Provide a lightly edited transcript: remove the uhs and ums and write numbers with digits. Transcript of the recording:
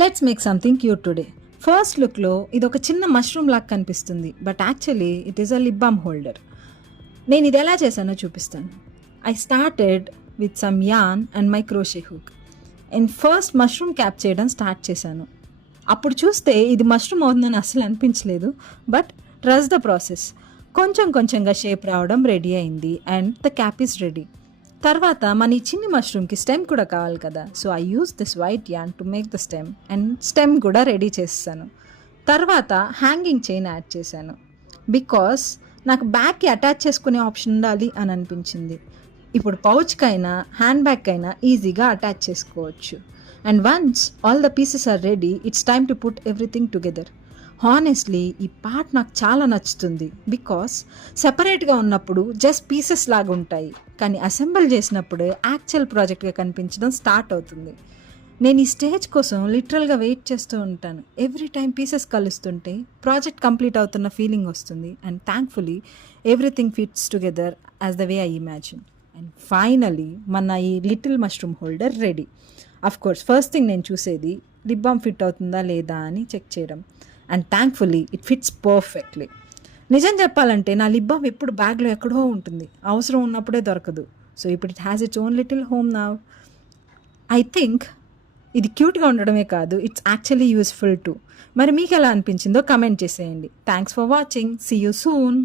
Let's make something cute today. First లుక్లో ఇది ఒక చిన్న మష్రూమ్ లాగా కనిపిస్తుంది, but actually it is a lip balm holder. నేను ఇది ఎలా చేశానో చూపిస్తాను. I started with some an and my crochet hook. And first mushroom cap చేయడం స్టార్ట్ చేశాను. అప్పుడు చూస్తే ఇది మష్రూమ్ అవుతుందని అస్సలు అనిపించలేదు, బట్ ట్రస్ట్ ద ప్రాసెస్. కొంచెం కొంచెంగా షేప్ రావడం రెడీ అయింది and the cap is ready. తర్వాత మన ఈ చిన్ని మష్రూమ్కి స్టెమ్ కూడా కావాలి కదా, so I use this white an to make the stem and stem కూడా రెడీ చేస్తాను. తర్వాత హ్యాంగింగ్ చైన్ యాడ్ చేశాను బికాస్ నాకు బ్యాగ్కి అటాచ్ చేసుకునే ఆప్షన్ ఉండాలి అని అనిపించింది. ఇప్పుడు పౌచ్కైనా హ్యాండ్ బ్యాగ్కైనా ఈజీగా అటాచ్ చేసుకోవచ్చు. And once all the pieces are ready, it's time to put everything together. Honestly ఈ పార్ట్ నాకు చాలా నచ్చుతుంది బికాస్ సెపరేట్గా ఉన్నప్పుడు జస్ట్ పీసెస్ లాగా ఉంటాయి, కానీ అసెంబుల్ చేసినప్పుడు యాక్చువల్ ప్రాజెక్ట్గా కనిపించడం స్టార్ట్ అవుతుంది. నేను ఈ స్టేజ్ కోసం లిటరల్గా వెయిట్ చేస్తూ ఉంటాను. ఎవ్రీ టైం పీసెస్ కలుస్తుంటే ప్రాజెక్ట్ కంప్లీట్ అవుతున్న ఫీలింగ్ వస్తుంది. And thankfully everything fits together as the way I imagine. And finally మన ఈ little mushroom holder ready. Of course first thing నేను చూసేది లిప్ బామ్ ఫిట్ అవుతుందా లేదా అని చెక్ చేయడం. And thankfully it fits perfectly. నిజం చెప్పాలంటే నా లిప్ బామ్ ఎప్పుడు బ్యాగ్లో ఎక్కడో ఉంటుంది, అవసరం ఉన్నప్పుడే దొరకదు. సో ఇప్పుడు it has its own little home now. I think ఇది క్యూట్గా ఉండడమే కాదు, ఇట్స్ యాక్చువల్లీ యూస్ఫుల్ టు. మరి మీకు ఎలా అనిపించిందో కమెంట్ చేసేయండి. Thanks for watching. See you soon.